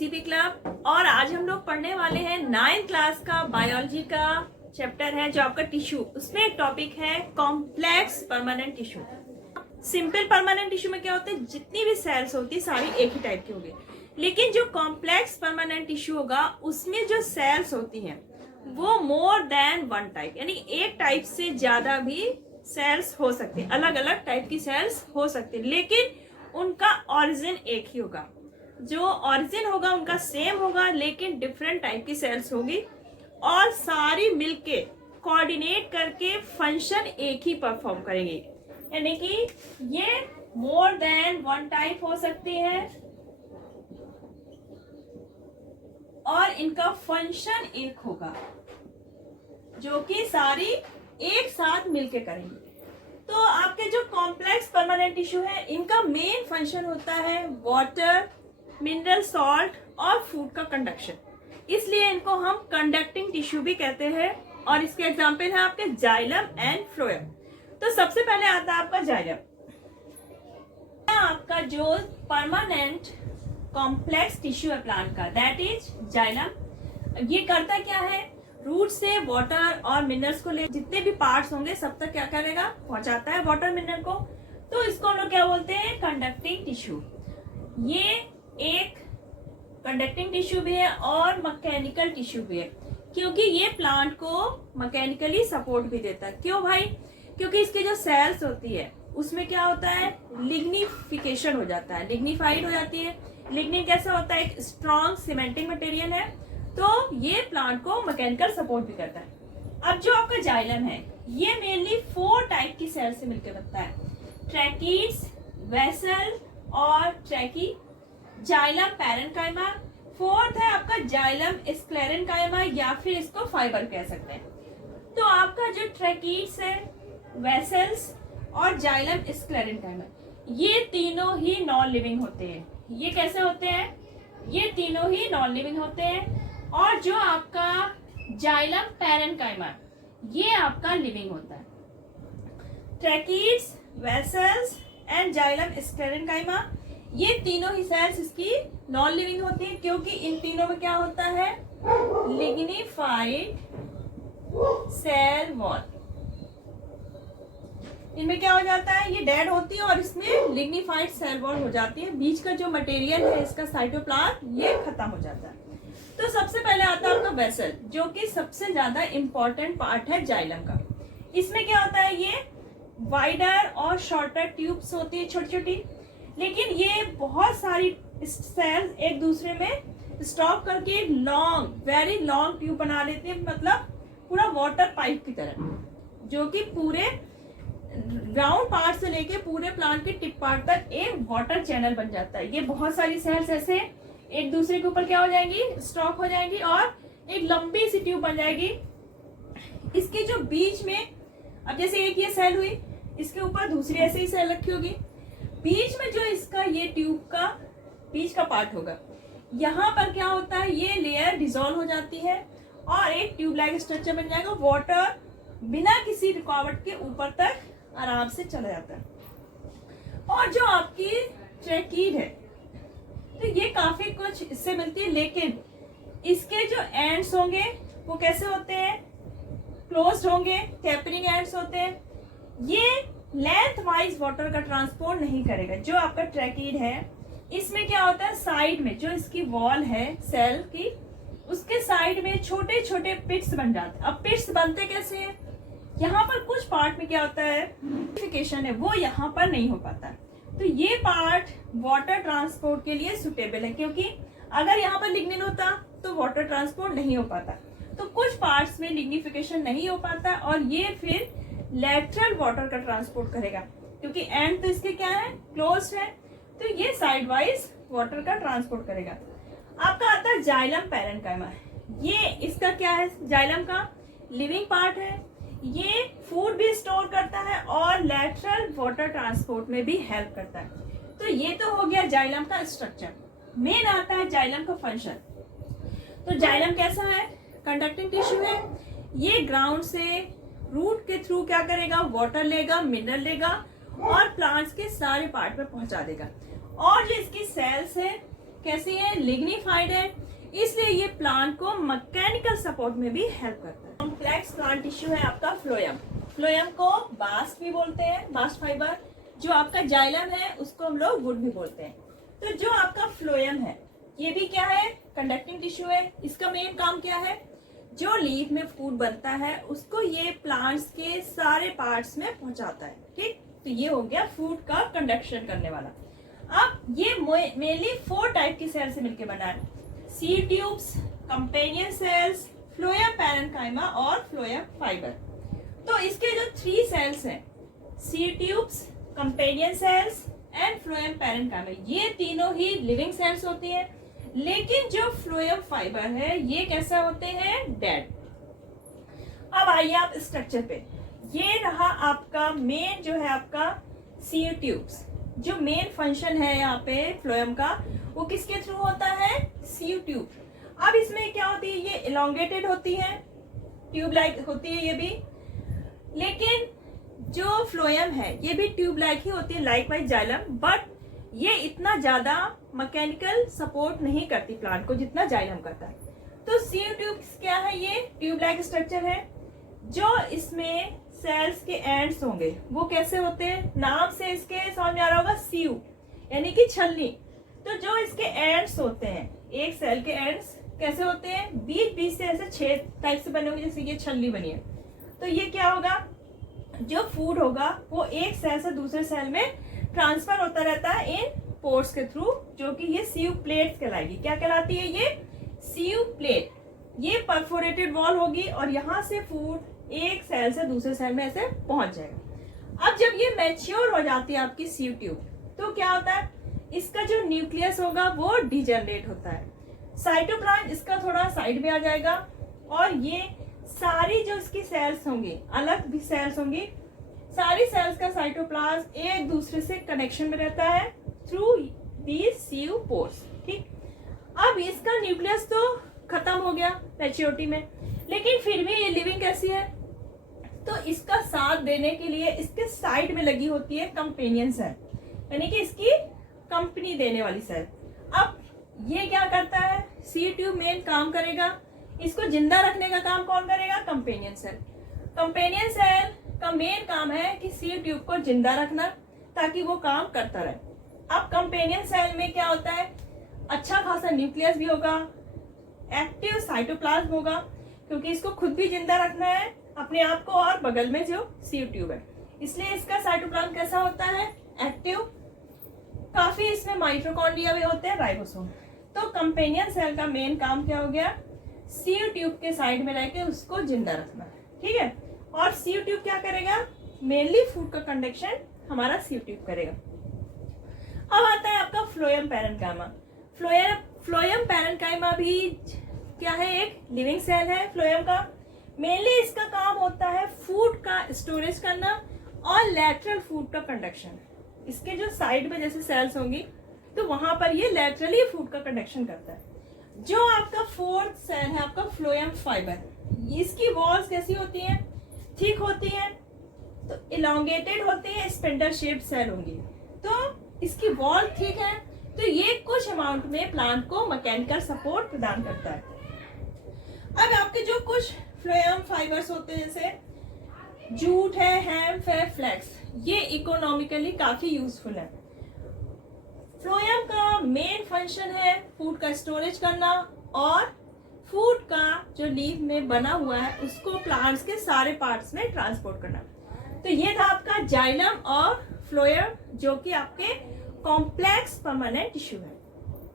PCP club. और आज हम लोग पढ़ने वाले हैं 9th क्लास का बायोलॉजी का चैप्टर है जो आपका टिश्यू। उसमें एक टॉपिक है complex permanent tissue. Simple permanent tissue में क्या होता है, जितनी भी सेल्स होती है सारी एक ही टाइप की होगी, लेकिन जो कॉम्प्लेक्स परमानेंट टिश्यू होगा उसमें जो सेल्स होती हैं वो मोर देन वन टाइप, यानी एक टाइप से ज्यादा भी सेल्स हो सकते हैं, अलग अलग टाइप की सेल्स हो सकती है, लेकिन उनका ओरिजिन एक ही होगा। जो ओरिजिन होगा उनका सेम होगा, लेकिन डिफरेंट टाइप की सेल्स होगी और सारी मिलके कोऑर्डिनेट करके फंक्शन एक ही परफॉर्म करेंगे। यानी कि ये मोर देन वन टाइप हो सकती है और इनका फंक्शन एक होगा जो कि सारी एक साथ मिलके करेंगे। तो आपके जो कॉम्प्लेक्स परमानेंट टिश्यू है इनका मेन फंक्शन होता है वाटर, मिनरल सॉल्ट और फूड का कंडक्शन, इसलिए इनको हम कंडक्टिंग टिश्यू भी कहते हैं। और इसके एग्जाम्पल है आपके जाइलम एंड फ्लोएम। तो सबसे पहले आता है आपका जाइलम। आपका जो परमानेंट कॉम्प्लेक्स टिश्यू है प्लांट का, दैट इज जाइलम। ये करता क्या है, रूट से वाटर और मिनरल्स को ले, जितने भी पार्ट्स होंगे सब तक क्या करेगा, पहुंचाता है वाटर मिनरल को। तो इसको हम लोग क्या बोलते हैं, कंडक्टिंग टिश्यू। ये एक कंडक्टिंग टिश्यू भी है और मैकेनिकल टिश्यू भी है, क्योंकि ये प्लांट को मैकेनिकली सपोर्ट भी देता है। क्यों भाई, क्योंकि इसकी जो सेल्स होती है उसमें क्या होता है, लिग्निफिकेशन हो जाता है, लिग्निफाइड हो जाती है। लिग्निन कैसा होता है, एक स्ट्रॉन्ग सीमेंटिंग मटेरियल है, तो ये प्लांट को मैकेनिकल सपोर्ट भी करता है। अब जो आपका जाइलम है ये मेनली 4 टाइप की सेल से मिलकर बनता है, ट्रैकीड्स, वेसल और ट्रैकी। Xylem parenchyma. फोर्थ है आपका जाइलम स्क्लेरेन्काइमा, या फिर इसको फाइबर कह सकते हैं। तो आपका जो ट्रैकीड्स है, वेसल्स और जाइलम स्क्लेरेन्काइमा, ये तीनों ही नॉन लिविंग होते हैं। ये कैसे होते हैं, ये तीनों ही नॉन लिविंग होते हैं। और जो आपका जाइलम पैरेन्काइमा ये आपका लिविंग होता है। Tracheids, vessels and xylem sclerenchyma ये तीनों ही सेल्स इसकी नॉन लिविंग होती है, क्योंकि इन तीनों में क्या होता है, लिग्निफाइड सेल वॉल। इनमें क्या हो जाता है, ये डेड होती है और इसमें लिग्निफाइड सेल वॉल हो जाती है। बीच का जो मटेरियल है इसका साइटोप्लाज्म ये खत्म हो जाता है। तो सबसे पहले आता है आपका वेसल, जो कि सबसे ज्यादा इंपॉर्टेंट पार्ट है जाइलम का। इसमें क्या होता है, ये वाइडर और शॉर्टर ट्यूब्स होती है छोटी छोटी, लेकिन ये बहुत सारी सेल्स एक दूसरे में स्टॉप करके लॉन्ग, वेरी लॉन्ग ट्यूब बना लेते हैं, मतलब पूरा वाटर पाइप की तरह, जो कि पूरे ग्राउंड पार्ट से लेके पूरे प्लांट के टिप पार्ट तक एक वाटर चैनल बन जाता है। ये बहुत सारी सेल्स ऐसे एक दूसरे के ऊपर क्या हो जाएंगी, स्टॉक हो जाएंगी और एक लंबी सी ट्यूब बन जाएगी। इसके जो बीच में, अब जैसे एक ये सेल हुई, इसके ऊपर दूसरी ऐसे ही सेल रखी होगी, बीच में जो इसका ये ट्यूब का बीच का पार्ट होगा, यहाँ पर क्या होता है, ये लेयर डिसॉल्व हो जाती है और एक ट्यूब लाइक स्ट्रक्चर बन जाएगा। वाटर बिना किसी रुकावट के ऊपर तक आराम से चला जाता है। और जो आपकी ट्रैकीड है तो ये काफी कुछ इससे मिलती है, लेकिन इसके जो एंड्स होंगे वो कैसे होते हैं, क्लोज्ड होंगे, टेपरिंग एंड्स होते हैं। ये लेंथ वाइज वाटर का ट्रांसपोर्ट नहीं करेगा। जो आपका ट्रैकीड है इसमें क्या होता है, साइड में जो इसकी वॉल है सेल की, उसके साइड में छोटे छोटे पिट्स बन जाते हैं। अब पिट्स बनते कैसे हैं, यहाँ पर कुछ पार्ट में क्या होता है, लिग्निफिकेशन है वो यहाँ पर नहीं हो पाता, तो ये पार्ट वाटर ट्रांसपोर्ट के लिए सुटेबल है, क्योंकि अगर यहाँ पर लिग्निन होता तो वाटर ट्रांसपोर्ट नहीं हो पाता। तो कुछ पार्ट्स में लिग्निफिकेशन नहीं हो पाता और ये फिर लैटरल वाटर का ट्रांसपोर्ट करेगा, क्योंकि एंड तो इसके क्या है, क्लोज्ड है, तो ये साइड वाइज वाटर का ट्रांसपोर्ट करेगा। आपका आता है जाइलम पैरेन्काइमा। ये इसका क्या है, जाइलम का लिविंग पार्ट है, ये फूड भी स्टोर करता है और लैटरल वाटर ट्रांसपोर्ट में भी हेल्प करता है। तो ये तो हो गया जाइलम का स्ट्रक्चर। मेन आता है जाइलम का फंक्शन। तो जाइलम कैसा है, कंडक्टिंग टिश्यू है। ये ग्राउंड से रूट के थ्रू क्या करेगा, वाटर लेगा, मिनरल लेगा और प्लांट्स के सारे पार्ट में पहुंचा देगा। और जो इसकी सेल्स है कैसी है, लिग्निफाइड है, इसलिए ये प्लांट को मैकेनिकल सपोर्ट में भी हेल्प करता है। कॉम्प्लेक्स प्लांट टिश्यू है आपका फ्लोएम। फ्लोएम को बास्ट भी बोलते हैं, बास्ट फाइबर। जो आपका जाइलम है उसको हम लोग वुड भी बोलते हैं। तो जो आपका फ्लोएम है ये भी क्या है, कंडक्टिंग टिश्यू है। इसका मेन काम क्या है, जो लीफ में फूड बनता है उसको ये प्लांट्स के सारे पार्ट्स में पहुंचाता है। ठीक, तो ये हो गया फूड का कंडक्शन करने वाला। अब ये मेनली 4 टाइप की सेल से मिलकर बना है, seed tubes, companion cells, phloem parenchyma और फ्लोएम फाइबर। तो इसके जो 3 सेल्स हैं, seed tubes, companion cells and phloem parenchyma, ये तीनों ही लिविंग सेल्स होती हैं। लेकिन जो फ्लोएम फाइबर है ये कैसा होते हैं, डेड। अब आइए आप स्ट्रक्चर पे। ये रहा आपका मेन जो है आपका सीड ट्यूब्स। जो मेन फंक्शन है यहाँ पे फ्लोएम का वो किसके थ्रू होता है, सीड ट्यूब। अब इसमें क्या होती है, ये इलोंगेटेड होती है, ट्यूब लाइक होती है ये भी। लेकिन जो फ्लोएम है ये भी ट्यूब लाइक ही होती है, लाइक वाइज जाइलम, बट ये इतना ज्यादा मैकेनिकल सपोर्ट नहीं करती प्लांट को जितना जाइलम करता है। तो सीड ट्यूब्स क्या है, ये ट्यूब लाइक स्ट्रक्चर है। जो इसमें सेल्स के एंड्स होंगे वो कैसे होते हैं, नाम से इसके समझ में आ रहा होगा, सीव यानी कि छलनी। तो जो इसके एंड्स होते हैं, एक सेल के एंड्स कैसे होते हैं, बीच बीच से ऐसे छेद टाइप से बने होंगे, जैसे ये छलनी बनी है। तो ये क्या होगा, जो फूड होगा वो एक सेल से दूसरे सेल में ट्रांसफर होता रहता है इन पोर्स के थ्रू, जो कि ये सीव प्लेट्स कहलाएगी। क्या कहलाती है ये, सीव प्लेट। ये परफोरेटेड वॉल होगी और यहाँ से फूड एक सेल से दूसरे सेल में ऐसे पहुंच जाएगा। अब जब ये मैच्योर हो जाती है आपकी सीव ट्यूब, तो क्या होता है, इसका जो न्यूक्लियस होगा वो डिजनरेट होता है। साइटोप्लाज्म इसका थोड़ा साइड में आ जाएगा और ये सारी जो इसकी सेल्स होंगी, अलग भी सेल्स होंगी, सारी सेल्स का साइटोप्लाज्म एक दूसरे से कनेक्शन में रहता है थ्रू दीज सीव पोर्स। ठीक, अब इसका न्यूक्लियस तो खत्म हो गया मैच्योरिटी में, लेकिन फिर भी ये लिविंग कैसी है, तो इसका साथ देने के लिए इसके साइड में लगी होती है कंपेनियन सेल, यानी कि इसकी कंपनी देने वाली सेल। अब ये क्या करता है, सीड ट्यूब मेन काम करेगा, इसको जिंदा रखने का काम कौन करेगा, कंपेनियन सेल। कंपेनियन सेल का मेन काम है कि सीड ट्यूब को जिंदा रखना ताकि वो काम करता रहे। अब कंपेनियन सेल में क्या होता है, अच्छा खासा न्यूक्लियस भी होगा, एक्टिव साइटोप्लाज्म होगा, क्योंकि इसको खुद भी जिंदा रखना है अपने आप को और बगल में जो सीड ट्यूब है, इसलिए इसका साइटोप्लाज्म कैसा होता है, एक्टिव। काफी इसमें माइटोकॉन्ड्रिया भी होते हैं, राइबोसोम। तो कंपेनियन सेल का मेन काम क्या हो गया, सीड ट्यूब के साइड में रहकर उसको जिंदा रखना। ठीक है, और सीड ट्यूब क्या करेगा, मेनली फूड का कंडक्शन हमारा सीड ट्यूब करेगा। अब आता है आपका फ्लोएम पैरेन्काइमा। फ्लोएम पैरेन्काइमा भी क्या है, एक लिविंग सेल है फ्लोएम का। मेनली इसका काम होता है फूड का स्टोरेज करना और लैटरल फूड का कंडक्शन। इसके जो साइड में जैसे सेल्स होंगी तो वहां पर ये लैटरली फूड का कंडक्शन करता है। जो आपका 4th सेल है आपका फ्लोएम फाइबर, इसकी वॉल्स कैसी होती हैं, थिक होती हैं, तो इलोंगेटेड होती है, स्पेंडल शेप्ड सेल होंगी। तो इसकी वॉल थिक है, तो ये कुछ अमाउंट में प्लांट को मैकेनिकल सपोर्ट प्रदान करता है। अब आपके जो कुछ फ्लोएम फाइबर्स होते हैं, जैसे जूट है, हेम्प है, फ्लैक्स, ये इकोनॉमिकली काफी यूजफुल है। फ्लोएम का मेन फंक्शन है फूड का स्टोरेज करना और फूड का जो लीफ में बना हुआ है उसको प्लांट्स के सारे पार्ट्स में ट्रांसपोर्ट करना। तो ये था आपका जाइलम और फ्लोएम, जो कि आपके कॉम्प्लेक्स परमानेंट टिश्यू है।